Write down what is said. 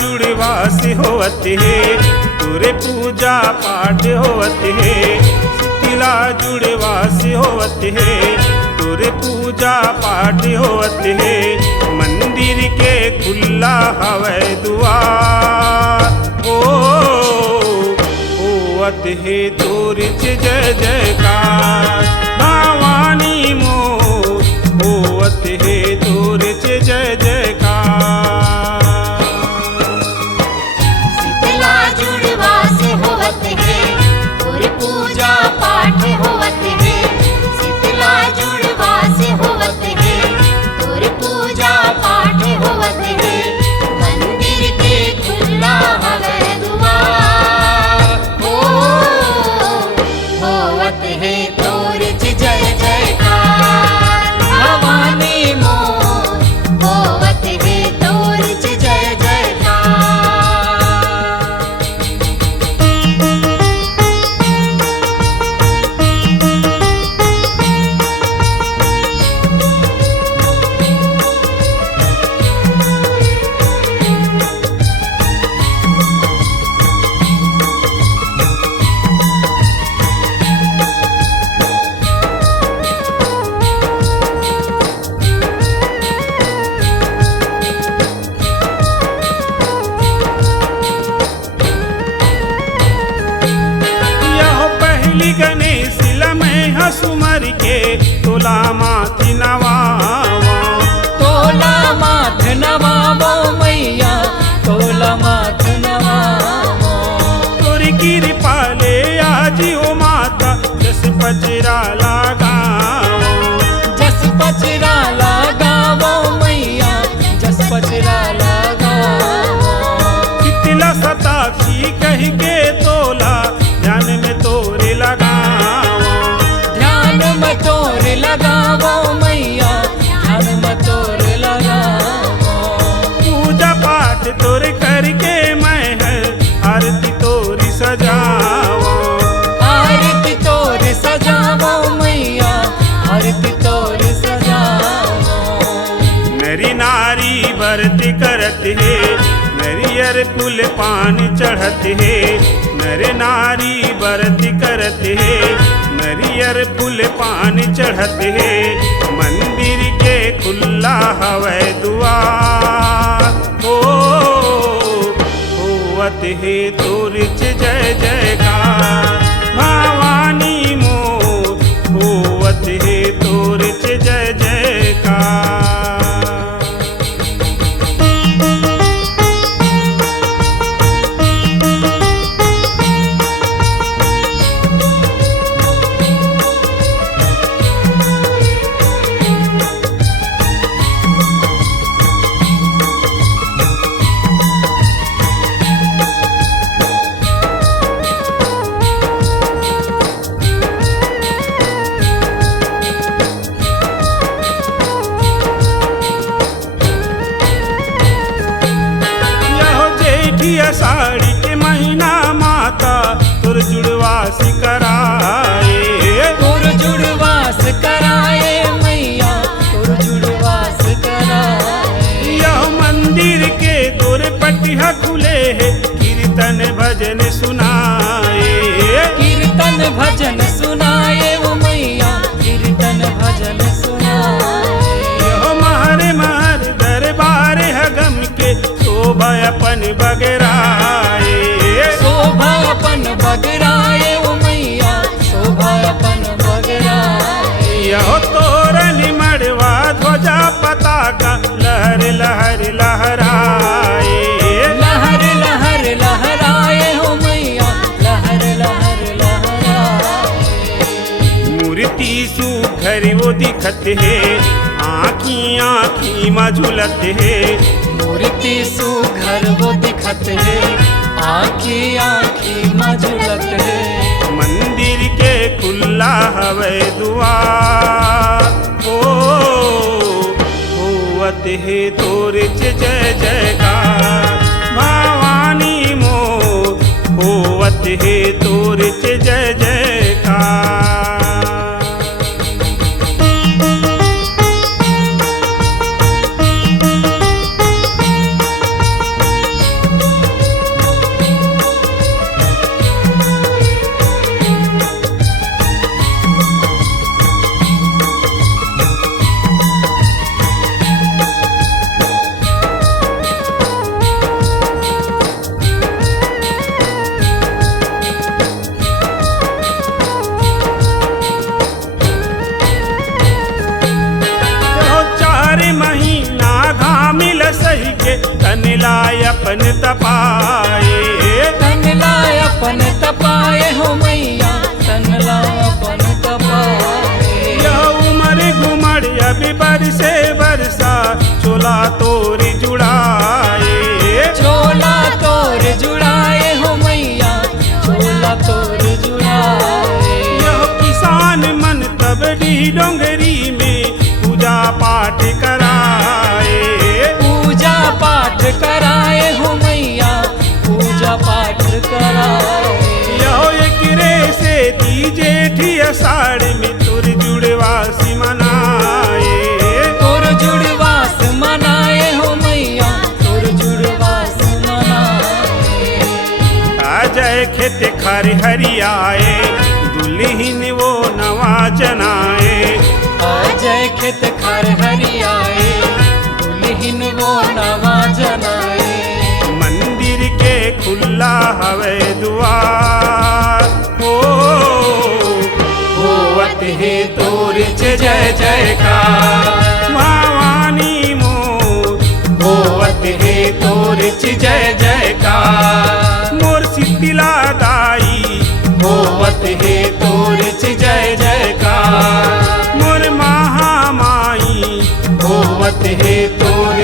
जुड़वा से होवत है तोरे पूजा पाठ होवत है। शीतला जुड़वा से होवत है तोरे पूजा पाठ होवत है। मंदिर के खुला हवे दुआर ओ होवत है तोरे जय जयकार। भवानी मोर होवत है तोरे जय जयकार। शीतला जुड़वा से होवत है तोरे पूजा पाठ होवत है। शीतला जुड़वा से होवत है तोरे पूजा पाठ होवत है। मंदिर के खुला हवे दुआर ओ होवत है तोरे जय जयकार। भवानी मोर होवत है तोरे जय जयकार। यहो पहली गणेश लमै हसुमर के तोला माथि नवावा। तोला माथ नवावो मैया तोला माथ नवावो। तोरी कृपा ले आजी ओ माता जस पचरा लगावा। जस पचरा लगावो मैया जस पचरा लगावो। शीतला सताक्षी कह के तोला ध्यान में तोरे लगावा। ध्यान में तोर लगावो मैया ध्यान में तोर लगावो। पूजा पाठ तोरे करके मैं है आरती तोरी सजावा। आरती तोर सजावो मैया आरती तोर सजावो। नरी नारी व्रत करत है नरियर फूल पान चढ़त है। नर नारी व्रत करत है नरियर फूल पान चढ़त है। मंदिर के खुला हवे दुआर ओ होवत है तोर जय जयकार। भवानी मोर होवत है तोर जय जयकार। यहो जेठिया साड़ी के महीना माता तुर जुड़वास कराए। तोर जुड़वास कराए मैया तोर जुड़वास कराए। यह मंदिर के तोरे पटिया खुले है कीर्तन भजन सुनाए। कीर्तन भजन सुनाए वो मैया कीर्तन भजन सुनाए। यह महर महर दरबार है गम के शोभा अपन बगराए। शोभा अपन बगराए वो मैया शोभा अपन बगराए। यह तोरण मड़वा ध्वजा पताका लहर लहर लहराए। लहर लहर लहराए हो मैया लहर लहर लहराए। मूर्ति सुघर वो दिखत है आँखी आँखी में झुलत है। मूर्ति सुघर वो दिखत है आँखी आँखी में झुलत है। मंदिर के खुला हवे दुआर ओ होवत है तोरे जय जयकार। भवानी मोर होवत है तोरे जय जयकार। अपन तपाए। तनला अपन तपाए हो मैया, तनला अपन तपाए। यह उमर घुमड़ अभी बरसे बरसा चोला तोर जुड़ाए। चोला तोर जुड़ाए हो मैया, चोला तोर जुड़ाए। यह किसान मन तब डी डोंगरी में पूजा पाठ कराए। पूजा पाठ कराए हो मैया, पूजा पाठ कराए। यह एकरे से ती जेठी अषाढ़ में तुर जुड़वासी मनाए। तोर जुड़वास मनाए हो मैया, तोर जुड़वास मनाए। अजय खेत खर हरियाए, दुल्हिन वो नवा जनाए। अजय खेत खर हरियाए, दुल्हिन वो नवा जनाए। मंदिर के खुला हवे द्वार, ओ होवत है तोर जय जयकार। भवानी मोर होवत है तोर जय जयकार। मोर शीतला दाई होवत है तोर जय जयकार। मोर महामाई होवत है तोर